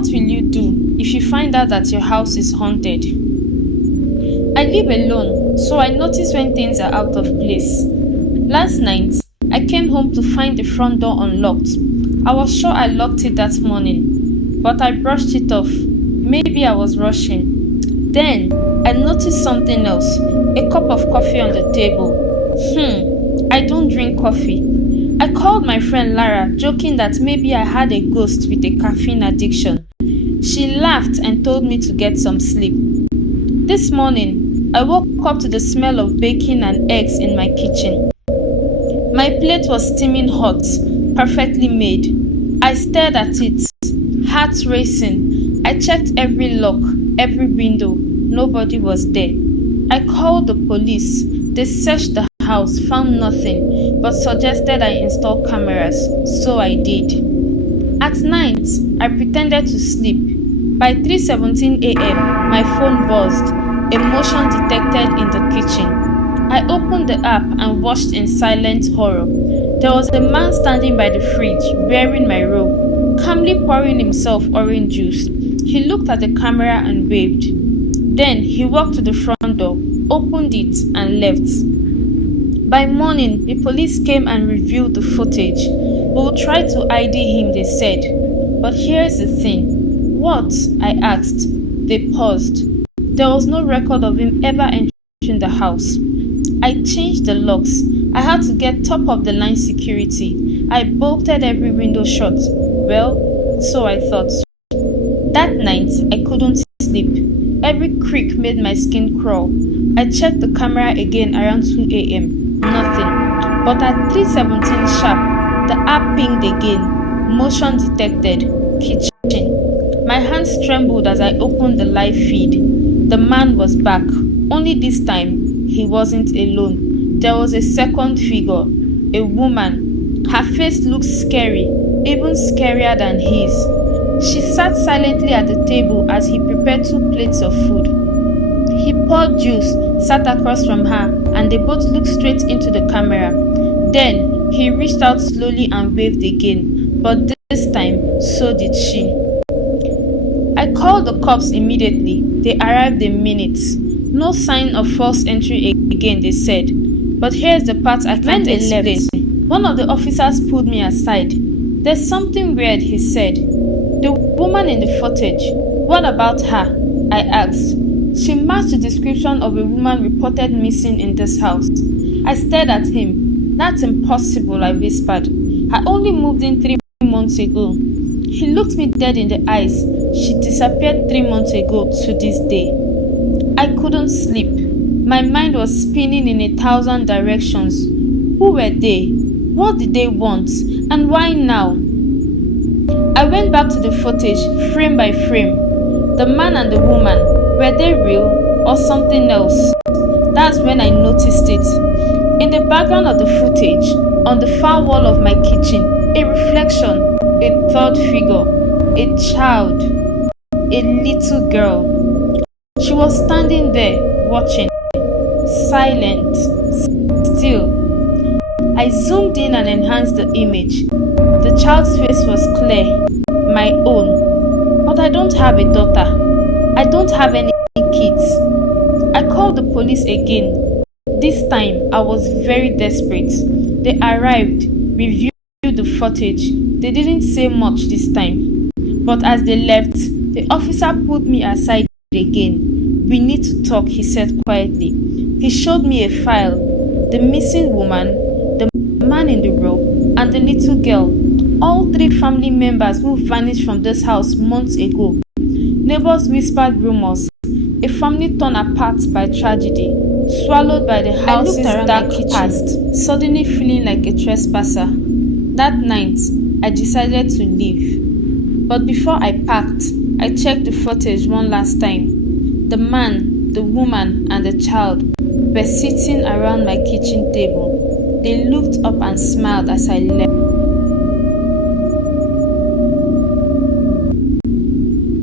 What will you do if you find out that your house is haunted? I live alone, so I notice when things are out of place. Last night, I came home to find the front door unlocked. I was sure I locked it that morning, but I brushed it off. Maybe I was rushing. Then, I noticed something else, a cup of coffee on the table. I don't drink coffee. I called my friend Lara, joking that maybe I had a ghost with a caffeine addiction. She laughed and told me to get some sleep. This morning, I woke up to the smell of bacon and eggs in my kitchen. My plate was steaming hot, perfectly made. I stared at it, heart racing. I checked every lock, every window. Nobody was there. I called the police. They searched the house, found nothing, but suggested I install cameras, so I did. At night, I pretended to sleep. By 3:17 a.m., my phone buzzed, a motion detected in the kitchen. I opened the app and watched in silent horror. There was a man standing by the fridge, wearing my robe, calmly pouring himself orange juice. He looked at the camera and waved. Then he walked to the front door, opened it, and left. By morning, the police came and reviewed the footage. We will try to ID him, they said. But here's the thing. What? I asked. They paused. There was no record of him ever entering the house. I changed the locks. I had to get top of the line security. I bolted every window shut. Well, so I thought. That night, I couldn't sleep. Every creak made my skin crawl. I checked the camera again around 2 a.m. Nothing. But at 3:17 sharp, the app pinged again. Motion detected. Kitchen. My hands trembled as I opened the live feed. The man was back. Only this time, he wasn't alone. There was a second figure, a woman. Her face looked scary, even scarier than his. She sat silently at the table as he prepared 2 plates of food. He poured juice, sat across from her, and they both looked straight into the camera. Then, he reached out slowly and waved again, but this time, so did she. I called the cops immediately. They arrived in minutes. No sign of forced entry again, they said. But here's the part I can't explain. One of the officers pulled me aside. There's something weird, he said. The woman in the footage, what about her? I asked. She matched the description of a woman reported missing in this house. I stared at him. That's impossible, I whispered. I only moved in 3 months ago. He looked me dead in the eyes. She disappeared 3 months ago to this day. I couldn't sleep. My mind was spinning in 1,000 directions. Who were they? What did they want? And why now? I went back to the footage, frame by frame. The man and the woman, were they real or something else? That's when I noticed it. In the background of the footage, on the far wall of my kitchen, a reflection, a third figure, a child, a little girl. She was standing there, watching, silent, still. I zoomed in and enhanced the image. The child's face was clear, my own. But I don't have a daughter. I don't have any kids. I called the police again. This time, I was very desperate. They arrived, reviewed the footage. They didn't say much this time. But as they left, the officer pulled me aside again. We need to talk, he said quietly. He showed me a file. The missing woman, the man in the robe, and the little girl. All 3 family members who vanished from this house months ago. Neighbors whispered rumors. A family torn apart by tragedy, swallowed by the house's dark past, suddenly feeling like a trespasser. That night, I decided to leave. But before I packed, I checked the footage one last time. The man, the woman, and the child were sitting around my kitchen table. They looked up and smiled as I left.